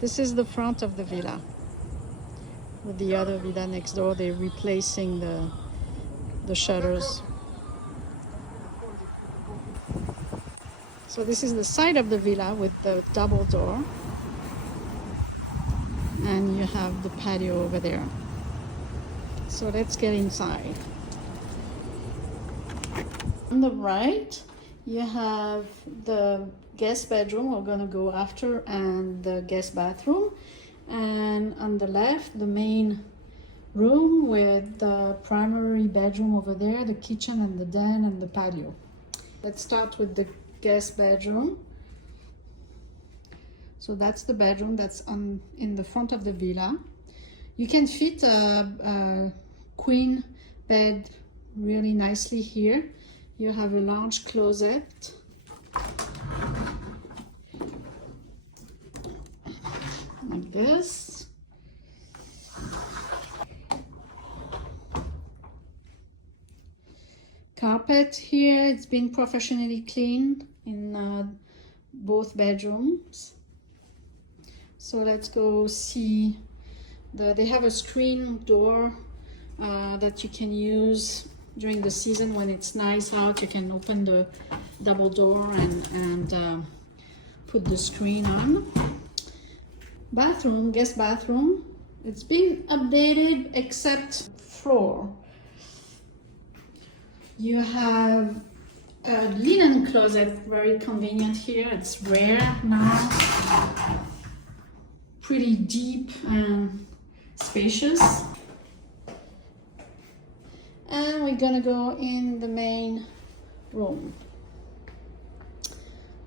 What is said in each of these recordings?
This is the front of the villa. With the other villa next door, they're replacing the shutters. So this is the side of the villa with the double door. And you have the patio over there. So let's get inside. On the right, you have the guest bedroom we're gonna go after and the guest bathroom. And on the left, the main room with the primary bedroom over there, the kitchen and the den and the patio. Let's start with the guest bedroom. So that's the bedroom that's in the front of the villa. You can fit a queen bed really nicely here. You have a large closet. Like this. Carpet here, it's been professionally cleaned in both bedrooms. So let's go see they have a screen door that you can use during the season when it's nice out. You can open the double door and put the screen on. Bathroom, guest bathroom. It's been updated except floor. You have a linen closet, very convenient here. It's rare now. Pretty deep and spacious. And we're gonna go in the main room.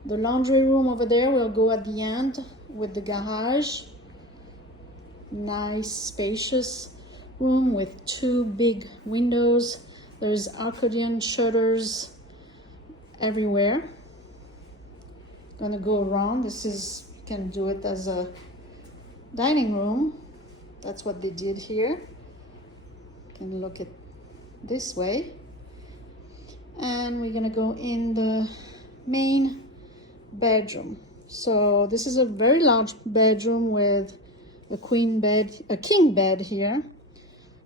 The laundry room over there will go at the end with the garage. Nice spacious room with two big windows. There's accordion shutters everywhere. Gonna go around. This is, you can do it as a dining room. That's what they did here. You can look at this way. And we're gonna go in the main bedroom. So this is a very large bedroom with a queen bed, a king bed here.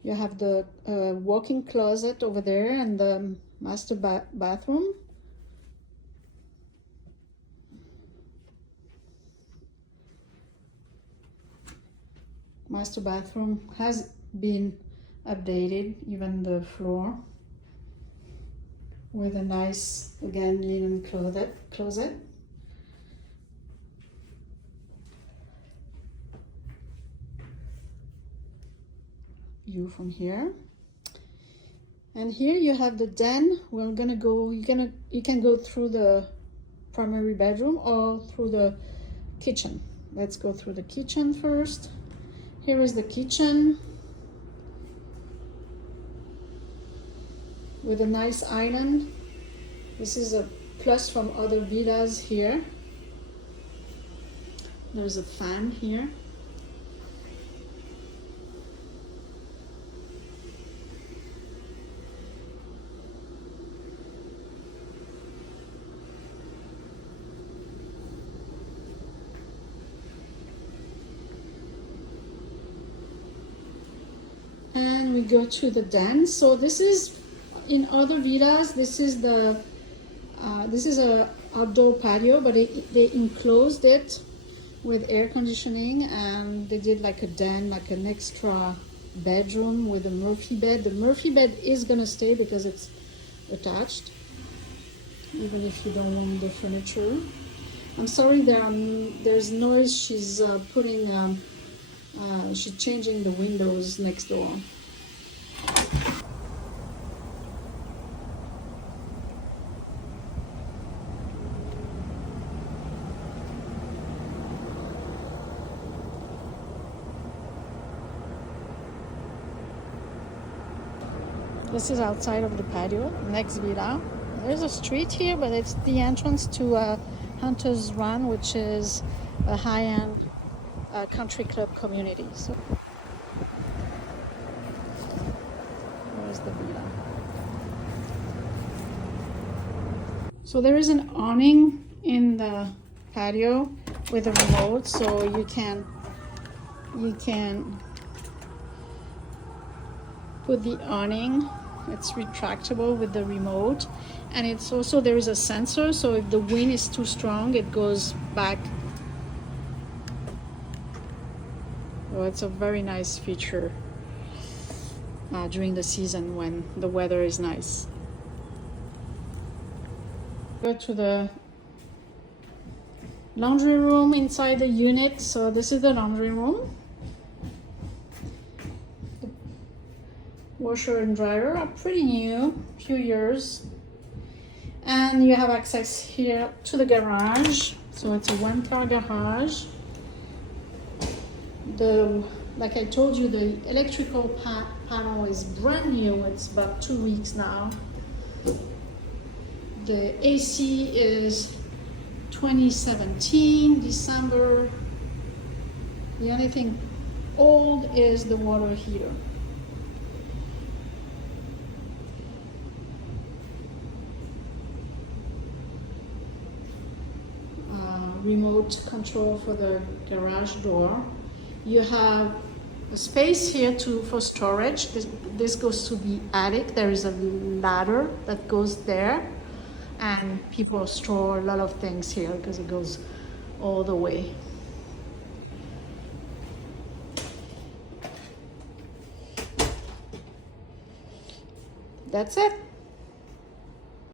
You have the walk-in closet over there and the master bathroom. Master bathroom has been updated, even the floor, with a nice, again, linen closet. View from here. And here you have the den. We're gonna go, you can go through the primary bedroom or through the kitchen. Let's go through the kitchen first. Here is the kitchen with a nice island. This is a plus from other villas here. There's a fan here. And we go to the den. So this is, in other villas, this is a outdoor patio, but they enclosed it with air conditioning, and they did like a den, like an extra bedroom with a Murphy bed. The Murphy bed is gonna stay because it's attached, even if you don't want the furniture. I'm sorry, there's noise. She's she's changing the windows next door. This is outside of the patio, next villa. There's a street here, but it's the entrance to Hunter's Run, which is a high-end country club community. So there's the villa. So there is an awning in the patio with a remote, so you can put the awning. It's retractable with the remote, and it's also, there is a sensor, so if the wind is too strong, it goes back. So it's a very nice feature during the season when the weather is nice. Go to the laundry room inside the unit. So this is the laundry room. The washer and dryer are pretty new, few years. And you have access here to the garage. So it's a one-car garage. Like I told you, the electrical panel is brand new. It's about 2 weeks now. The AC is 2017, December. The only thing old is the water heater. Remote control for the garage door. You have a space here for storage. This goes to the attic. There is a ladder that goes there, and people store a lot of things here because it goes all the way. That's it.